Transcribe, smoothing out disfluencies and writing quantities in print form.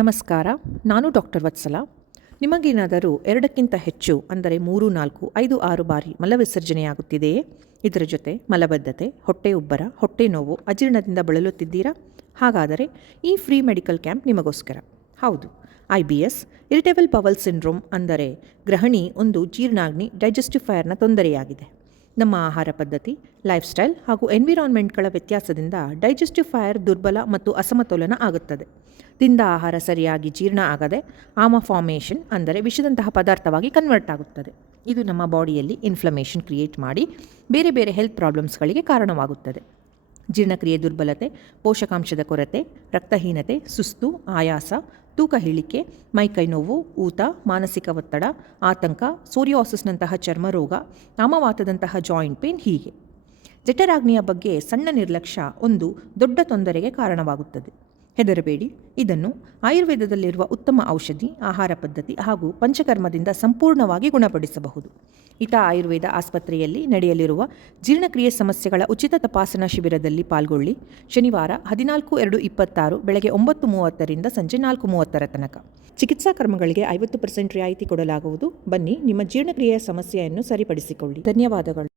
ನಮಸ್ಕಾರ. ನಾನು ಡಾಕ್ಟರ್ ವತ್ಸಲ. ನಿಮಗೇನಾದರೂ 2ಕ್ಕಿಂತ ಹೆಚ್ಚು ಅಂದರೆ 3, 4, 5, 6 ಬಾರಿ ಮಲವಿಸರ್ಜನೆಯಾಗುತ್ತಿದೆಯೇ? ಇದರ ಜೊತೆ ಮಲಬದ್ಧತೆ, ಹೊಟ್ಟೆ ಉಬ್ಬರ, ಹೊಟ್ಟೆ ನೋವು, ಅಜೀರ್ಣದಿಂದ ಬಳಲುತ್ತಿದ್ದೀರಾ? ಹಾಗಾದರೆ ಈ ಫ್ರೀ ಮೆಡಿಕಲ್ ಕ್ಯಾಂಪ್ ನಿಮಗೋಸ್ಕರ. ಹೌದು, IBS ಇರಿಟೇಬಲ್ ಬವಲ್ ಸಿಂಡ್ರೋಮ್ ಅಂದರೆ ಗೃಹಿಣಿ ಒಂದು ಜೀರ್ಣಾಗ್ನಿ ಡೈಜೆಸ್ಟಿಫೈಯರ್ನ ತೊಂದರೆಯಾಗಿದೆ. ನಮ್ಮ ಆಹಾರ ಪದ್ಧತಿ, ಲೈಫ್ ಸ್ಟೈಲ್ ಹಾಗೂ ಎನ್ವಿರಾನ್ಮೆಂಟ್ಗಳ ವ್ಯತ್ಯಾಸದಿಂದ ಡೈಜೆಸ್ಟಿಫೈಯರ್ ದುರ್ಬಲ ಮತ್ತು ಅಸಮತೋಲನ ಆಗುತ್ತದೆ. ತಿಂದ ಆಹಾರ ಸರಿಯಾಗಿ ಜೀರ್ಣ ಆಗದೆ ಆಮ ಫಾರ್ಮೇಷನ್ ಅಂದರೆ ವಿಷದಂತಹ ಪದಾರ್ಥವಾಗಿ ಕನ್ವರ್ಟ್ ಆಗುತ್ತದೆ. ಇದು ನಮ್ಮ ಬಾಡಿಯಲ್ಲಿ ಇನ್ಫ್ಲಮೇಷನ್ ಕ್ರಿಯೇಟ್ ಮಾಡಿ ಬೇರೆ ಬೇರೆ ಹೆಲ್ತ್ ಪ್ರಾಬ್ಲಮ್ಸ್ಗಳಿಗೆ ಕಾರಣವಾಗುತ್ತದೆ. ಜೀರ್ಣಕ್ರಿಯೆ ದುರ್ಬಲತೆ, ಪೋಷಕಾಂಶದ ಕೊರತೆ, ರಕ್ತಹೀನತೆ, ಸುಸ್ತು, ಆಯಾಸ, ತೂಕ ಇಳಿಕೆ, ಮೈಕೈ ನೋವು, ಊತ, ಮಾನಸಿಕ ಒತ್ತಡ, ಆತಂಕ, ಸೋರಿಯಾಸಿಸ್ನಂತಹ ಚರ್ಮರೋಗ, ಆಮವಾತದಂತಹ ಜಾಯಿಂಟ್ ಪೇನ್ ಹೀಗೆ. ಜಠರಾಗ್ನಿಯ ಬಗ್ಗೆ ಸಣ್ಣ ನಿರ್ಲಕ್ಷ್ಯ ಒಂದು ದೊಡ್ಡ ತೊಂದರೆಗೆ ಕಾರಣವಾಗುತ್ತದೆ. ಹೆದರಬೇಡಿ, ಇದನ್ನು ಆಯುರ್ವೇದದಲ್ಲಿರುವ ಉತ್ತಮ ಔಷಧಿ, ಆಹಾರ ಪದ್ಧತಿ ಹಾಗೂ ಪಂಚಕರ್ಮದಿಂದ ಸಂಪೂರ್ಣವಾಗಿ ಗುಣಪಡಿಸಬಹುದು. ಇಟಾ ಆಯುರ್ವೇದ ಆಸ್ಪತ್ರೆಯಲ್ಲಿ ನಡೆಯಲಿರುವ ಜೀರ್ಣಕ್ರಿಯೆ ಸಮಸ್ಯೆಗಳ ಉಚಿತ ತಪಾಸಣಾ ಶಿಬಿರದಲ್ಲಿ ಪಾಲ್ಗೊಳ್ಳಿ. ಶನಿವಾರ 14/2/26 ಬೆಳಗ್ಗೆ 9:30ರಿಂದ ಸಂಜೆ 4:30 ತನಕ. ಚಿಕಿತ್ಸಾ ಕ್ರಮಗಳಿಗೆ 50% ರಿಯಾಯಿತಿ ಕೊಡಲಾಗುವುದು. ಬನ್ನಿ, ನಿಮ್ಮ ಜೀರ್ಣಕ್ರಿಯೆಯ ಸಮಸ್ಯೆಯನ್ನು ಸರಿಪಡಿಸಿಕೊಳ್ಳಿ. ಧನ್ಯವಾದಗಳು.